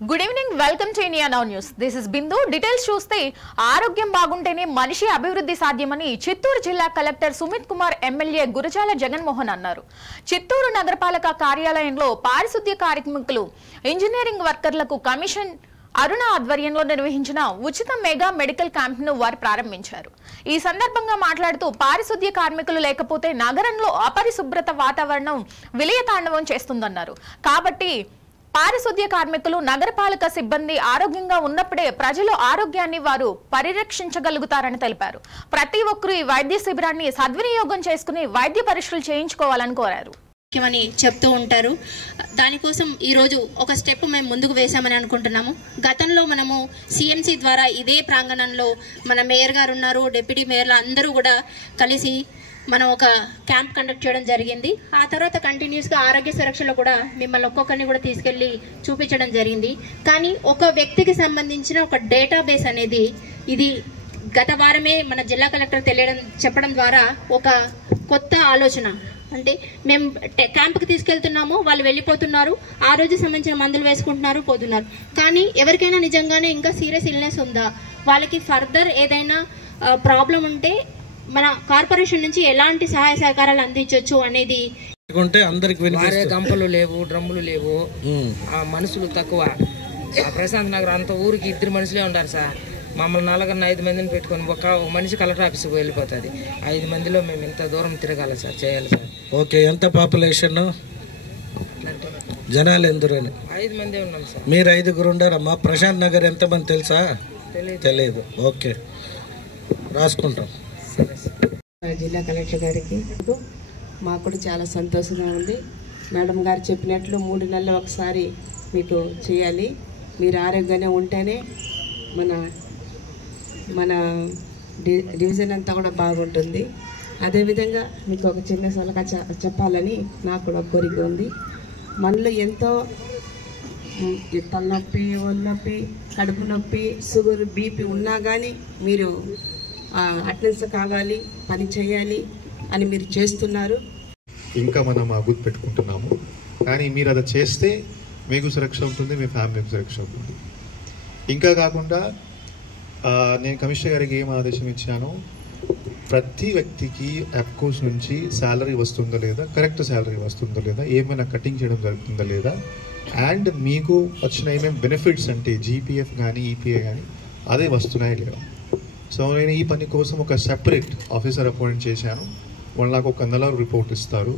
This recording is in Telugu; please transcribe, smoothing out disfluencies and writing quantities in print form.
Good evening, welcome to India now news. This is Bindu. Details చూస్తే ఆరోగ్యం బాగుంటేనే మనిషి అభివృద్ధి సాధ్యమని చిత్తూరు జిల్లా కలెక్టర్ సుమిత్ కుమార్ ఎమ్మెల్యే గురజాల జగన్మోహన్ అన్నారు. చిత్తూరు నగరపాలక కార్యాలయంలో పారిశుద్ధ్య కార్మికులు, ఇంజనీరింగ్ వర్కర్లకు కమిషన్ అరుణ ఆధ్వర్యంలో నిర్వహించిన ఉచిత మెగా మెడికల్ క్యాంప్ ను వారు ప్రారంభించారు. ఈ సందర్భంగా మాట్లాడుతూ పారిశుద్ధ్య కార్మికులు లేకపోతే నగరంలో అపరిశుభ్రత వాతావరణం విలయతాండవం చేస్తుందన్నారు. కాబట్టి పారిశుద్ధ్య కార్మికులు, నగరపాలక సిబ్బంది ఆరోగ్యంగా ఉన్నప్పుడే ప్రజల ఆరోగ్యాన్ని వారు పరిరక్షించగలుగుతారని తెలిపారు. ప్రతి ఒక్కరూ ఈ వైద్య శిబిరాన్ని సద్వినియోగం చేసుకుని వైద్య పరీక్షలు చేయించుకోవాలని కోరారు. అని చెప్తూ ఉంటారు. దానికోసం ఈరోజు ఒక స్టెప్ మేము ముందుకు వేశామని అనుకుంటున్నాము. గతంలో మనము సిఎంసి ద్వారా ఇదే ప్రాంగణంలో మన మేయర్ గారు ఉన్నారు, డిప్యూటీ మేయర్లు అందరూ కూడా కలిసి మనం ఒక క్యాంప్ కండక్ట్ చేయడం జరిగింది. ఆ తర్వాత కంటిన్యూస్గా ఆరోగ్య సురక్షలో కూడా మిమ్మల్ని ఒక్కొక్కరిని కూడా తీసుకెళ్లి చూపించడం జరిగింది. కానీ ఒక వ్యక్తికి సంబంధించిన ఒక డేటాబేస్ అనేది ఇది గత వారమే మన జిల్లా కలెక్టర్ చెప్పడం ద్వారా ఒక కొత్త ఆలోచన. అంటే మేము క్యాంప్కి తీసుకెళ్తున్నాము, వాళ్ళు వెళ్ళిపోతున్నారు, ఆ రోజు సంబంధించిన మందులు వేసుకుంటున్నారు, పోతున్నారు. కానీ ఎవరికైనా నిజంగానే ఇంకా సీరియస్ ఇల్నెస్ ఉందా, వాళ్ళకి ఫర్దర్ ఏదైనా ప్రాబ్లం ఉంటే మన కార్పొరేషన్ నుంచి ఎలాంటి సహాయ సహకారాలు అందించవచ్చు అనేది. గంపలు లేవు, డ్రమ్ములు లేవు, మనుషులు తక్కువ. ప్రశాంత్ నగర్ అంత ఊరికి 2 మనుషులే ఉంటారు సార్. మమ్మల్ని 4-5 మందిని పెట్టుకొని ఒక మనిషి కలెక్టర్ ఆఫీస్కి వెళ్ళిపోతుంది. 5 మందిలో మేము ఇంత దూరం తిరగాలి సార్, చేయాలి సార్. ఓకే, ఎంత పాపులేషన్ జనాలు ఎందురని? 5 మంది ఉన్నాం సార్. మీరు 5గురు ఉండారమ్మా. ప్రశాంత్ నగర్ ఎంతమంది తెలుసా? తెలియదు. ఓకే, రాసుకుంటాం. జిల్లా కలెక్టర్ గారికి మాకు కూడా చాలా సంతోషంగా ఉంది. మేడం గారు చెప్పినట్లు 3 నెలలు ఒకసారి మీకు చేయాలి. మీరు ఆరోగ్యంగా ఉంటేనే మన డివిజన్ అంతా కూడా బాగుంటుంది. అదేవిధంగా మీకు ఒక చిన్న సలహా చెప్పాలని నాకు కూడా కోరిక ఉంది. మనలో ఎంతో తలనొప్పి, ఒళ్ళనొప్పి, కడుపు నొప్పి, షుగర్, బీపీ ఉన్నా కానీ మీరు అటెండెన్స్ కావాలి, పని చేయాలి అని మీరు చేస్తున్నారు. ఇంకా మనం అభివృద్ధి పెట్టుకుంటున్నాము. కానీ మీరు అది చేస్తే మీకు సురక్ష ఉంటుంది, మీ ఫ్యామిలీకి సురక్ష ఉంటుంది. ఇంకా కాకుండా నేను కమిషనర్ గారికి ఏం ఆదేశం ఇచ్చానో, ప్రతి వ్యక్తికి అప్కోర్స్ నుంచి శాలరీ వస్తుందా లేదా, కరెక్ట్ శాలరీ వస్తుందా లేదా, ఏమైనా కటింగ్ చేయడం జరుగుతుందా లేదా, అండ్ మీకు వచ్చిన ఏమేమి బెనిఫిట్స్ అంటే జీపీఎఫ్ కానీ ఈపీఐ కానీ అదే వస్తున్నాయా లేదా. సో నేను ఈ పని కోసం ఒక సెపరేట్ ఆఫీసర్ అపాయింట్ చేశాను. వాళ్ళు నాకు ఒక నెల రిపోర్ట్ ఇస్తారు.